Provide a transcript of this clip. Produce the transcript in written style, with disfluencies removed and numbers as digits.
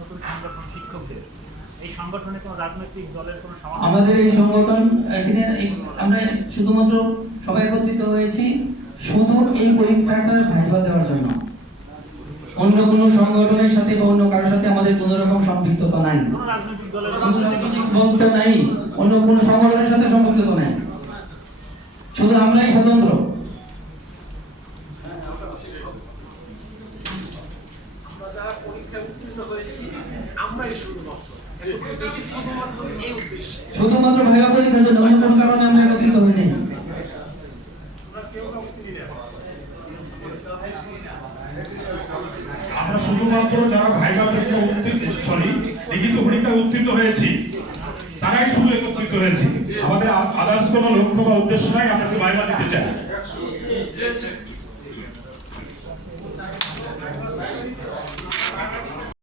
নতুন সংগঠন শিক্ষকদের, এই সংগঠনে কোনো রাজনৈতিক দলের কোনো আমাদের এই সংগঠন এখানে আমরা শুধুমাত্র সবাই একত্রিত হয়েছি শুধু এই পরীক্ষাটার ভাইভা দেওয়ার জন্য। অন্য কোনো সংগঠনের সাথে বা অন্য কারোর সাথে আমাদের কোনো রকম সম্পৃক্ততা নাই, কোনো রাজনৈতিক দলের বলতে নাই, অন্য কোনো সংগঠনের সাথে সম্পৃক্ততা নাই, শুধু আমরাই স্বতন্ত্র। শুধুমাত্র ভাইভা পরীক্ষার জন্য, অন্য কোনো কারণে আমরা একত্রিত হই নাই। আমরা শুধুমাত্র যারা ভাইভা পরীক্ষা লিখিত পরীক্ষা উত্তীর্ণ হয়েছি তারাই শুধু একত্রিত হয়েছি। আমাদের আদার্স কোনো লক্ষ্য বা উদ্দেশ্য নাই, আমরা শুধু ভাইভা দিতে চাই।